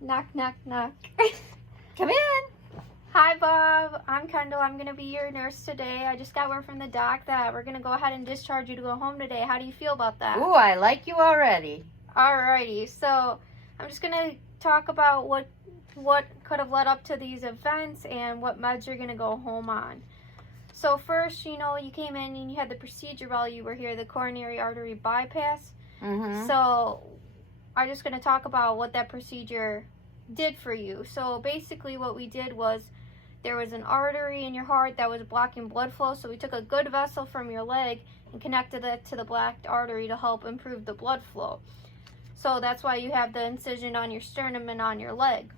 Knock, knock, knock. Come in. Hi, Bob. I'm Kendall. I'm going to be your nurse today. I just got word from the doc that we're going to go ahead and discharge you to go home today. How do you feel about that? Ooh, I like you already. Alrighty. So I'm just going to talk about what could have led up to these events and what meds you're going to go home on. So first, you came in and you had the procedure while you were here, the coronary artery bypass. Mm-hmm. So I'm just going to talk about what that procedure did for you. So basically what we did was there was an artery in your heart that was blocking blood flow. So we took a good vessel from your leg and connected it to the blocked artery to help improve the blood flow. So that's why you have the incision on your sternum and on your leg.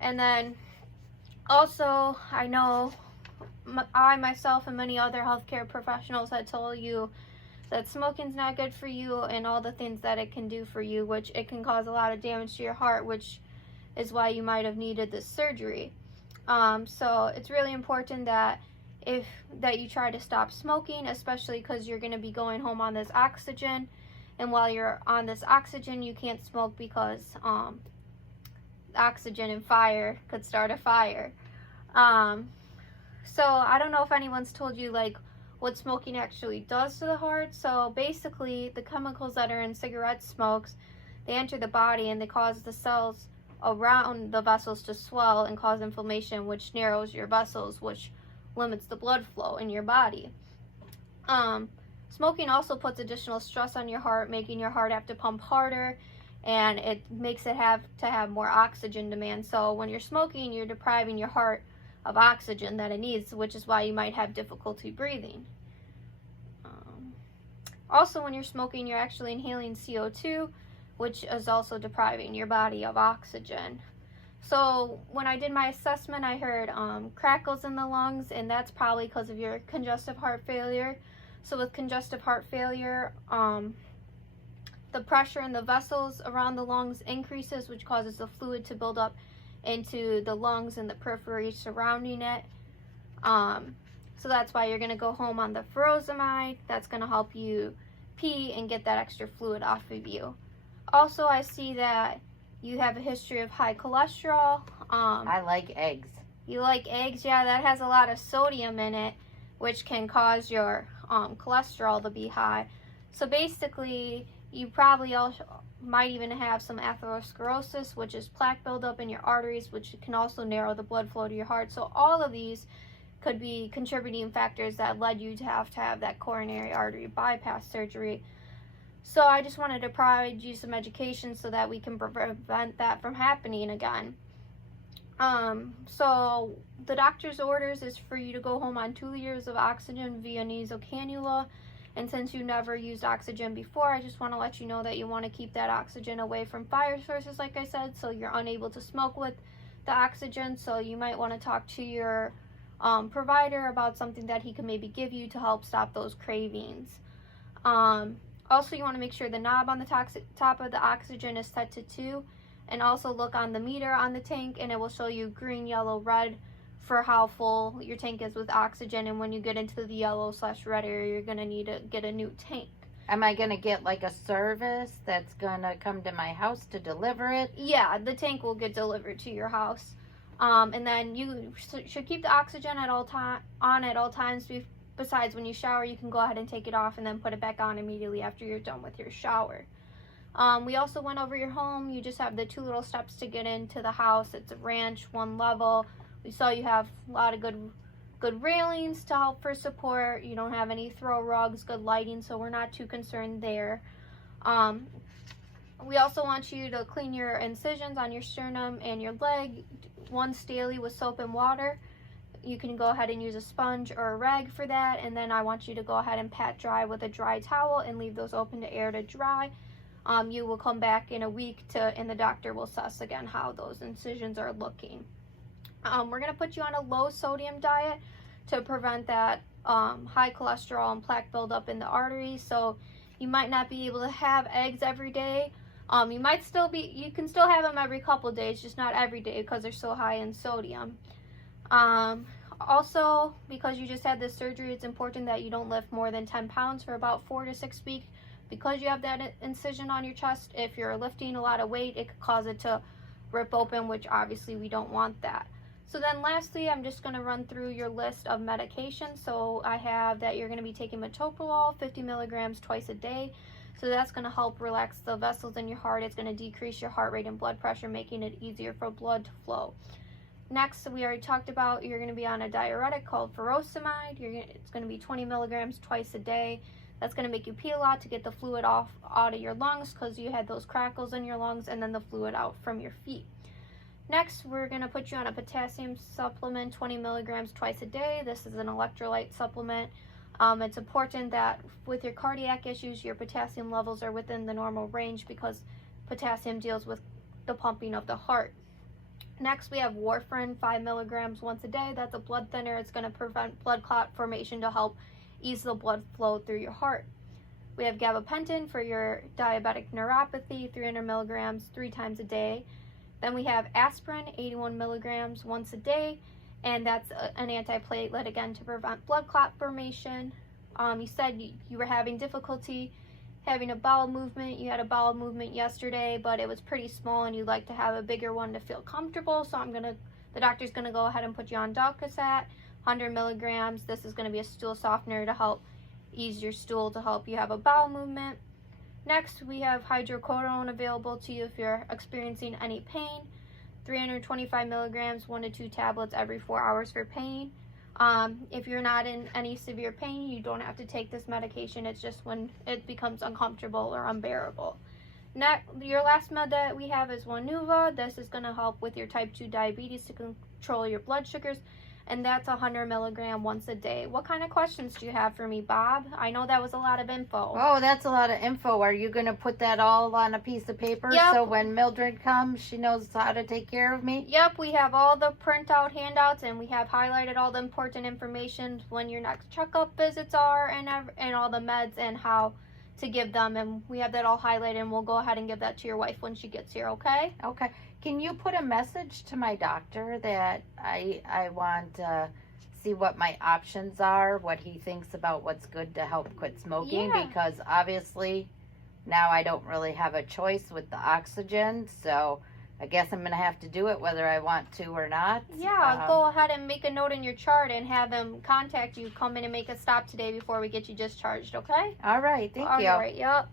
And then also, I know I myself and many other healthcare professionals had told you that smoking's not good for you and all the things that it can do for you, which it can cause a lot of damage to your heart, which is why you might have needed this surgery. So it's really important that you try to stop smoking, especially because you're going to be going home on this oxygen, and while you're on this oxygen you can't smoke because oxygen and fire could start a fire. So I don't know if anyone's told you like what smoking actually does to the heart. So basically the chemicals that are in cigarette smokes, they enter the body and they cause the cells around the vessels to swell and cause inflammation, which narrows your vessels, which limits the blood flow in your body. Smoking also puts additional stress on your heart, making your heart have to pump harder, and it makes it have to have more oxygen demand. So when you're smoking, you're depriving your heart of oxygen that it needs, which is why you might have difficulty breathing. Also, when you're smoking, you're actually inhaling CO2, which is also depriving your body of oxygen. So when I did my assessment, I heard crackles in the lungs, and that's probably because of your congestive heart failure. So with congestive heart failure, the pressure in the vessels around the lungs increases, which causes the fluid to build up into the lungs and the periphery surrounding it. So that's why you're going to go home on the furosemide. That's going to help you pee and get that extra fluid off of you. Also, I see that you have a history of high cholesterol. I like eggs. You like eggs? Yeah, that has a lot of sodium in it, which can cause your cholesterol to be high. So basically, you probably also might even have some atherosclerosis, which is plaque buildup in your arteries, which can also narrow the blood flow to your heart. So all of these could be contributing factors that led you to have that coronary artery bypass surgery. So I just wanted to provide you some education so that we can prevent that from happening again. So the doctor's orders is for you to go home on 2 liters of oxygen via nasal cannula. And since you never used oxygen before, I just want to let you know that you want to keep that oxygen away from fire sources, like I said, so you're unable to smoke with the oxygen. So you might want to talk to your provider about something that he can maybe give you to help stop those cravings. Also, you want to make sure the knob on the top of the oxygen is set to 2, and also look on the meter on the tank, and it will show you green, yellow, red for how full your tank is with oxygen. And when you get into the yellow/red area, you're going to need to get a new tank. Am I going to get like a service that's going to come to my house to deliver it? Yeah, the tank will get delivered to your house. And then you should keep the oxygen on at all times. Besides, when you shower, you can go ahead and take it off and then put it back on immediately after you're done with your shower. We also went over your home. You just have the 2 little steps to get into the house. It's a ranch, 1 level. We saw you have a lot of good railings to help for support. You don't have any throw rugs, good lighting, so we're not too concerned there. We also want you to clean your incisions on your sternum and your leg once daily with soap and water. You can go ahead and use a sponge or a rag for that, and then I want you to go ahead and pat dry with a dry towel and leave those open to air to dry. You will come back in a week and the doctor will assess again how those incisions are looking. We're going to put you on a low sodium diet to prevent that high cholesterol and plaque buildup in the arteries. So you might not be able to have eggs every day. You can still have them every couple of days, just not every day because they're so high in sodium. Also, because you just had this surgery, it's important that you don't lift more than 10 pounds for about 4 to 6 weeks. Because you have that incision on your chest, if you're lifting a lot of weight, it could cause it to rip open, which obviously we don't want that. So then lastly, I'm just going to run through your list of medications. So I have that you're going to be taking metoprolol, 50 milligrams twice a day. So that's going to help relax the vessels in your heart. It's going to decrease your heart rate and blood pressure, making it easier for blood to flow. Next, we already talked about you're going to be on a diuretic called furosemide. It's going to be 20 milligrams twice a day. That's going to make you pee a lot to get the fluid out of your lungs because you had those crackles in your lungs and then the fluid out from your feet. Next, we're going to put you on a potassium supplement, 20 milligrams twice a day. This is an electrolyte supplement. It's important that with your cardiac issues, your potassium levels are within the normal range because potassium deals with the pumping of the heart. Next, we have warfarin, 5 milligrams once a day. That's a blood thinner. It's going to prevent blood clot formation to help ease the blood flow through your heart. We have gabapentin for your diabetic neuropathy, 300 milligrams 3 times a day. Then we have aspirin, 81 milligrams once a day, and that's an antiplatelet, again, to prevent blood clot formation. You said you were having difficulty having a bowel movement. You had a bowel movement yesterday, but it was pretty small, and you'd like to have a bigger one to feel comfortable. So the doctor's gonna go ahead and put you on Dalcosat, 100 milligrams. This is gonna be a stool softener to help ease your stool, to help you have a bowel movement. Next, we have hydrocodone available to you if you're experiencing any pain. 325 milligrams, 1 to 2 tablets every 4 hours for pain. If you're not in any severe pain, you don't have to take this medication. It's just when it becomes uncomfortable or unbearable. Next, your last med that we have is Wanuva. This is going to help with your type 2 diabetes to control your blood sugars, and that's 100 milligram once a day. What kind of questions do you have for me, Bob? I know that was a lot of info. Oh, that's a lot of info. Are you going to put that all on a piece of paper? Yep. So when Mildred comes, she knows how to take care of me? Yep, we have all the printout handouts, and we have highlighted all the important information when your next checkup visits are, and all the meds and how to give them, and we have that all highlighted, and we'll go ahead and give that to your wife when she gets here, okay? Okay. Can you put a message to my doctor that I want to see what my options are, what he thinks about what's good to help quit smoking? Yeah. Because obviously now I don't really have a choice with the oxygen, so I guess I'm going to have to do it whether I want to or not. Yeah, go ahead and make a note in your chart and have him contact you, come in and make a stop today before we get you discharged, okay? All right, thank you. All right, yep.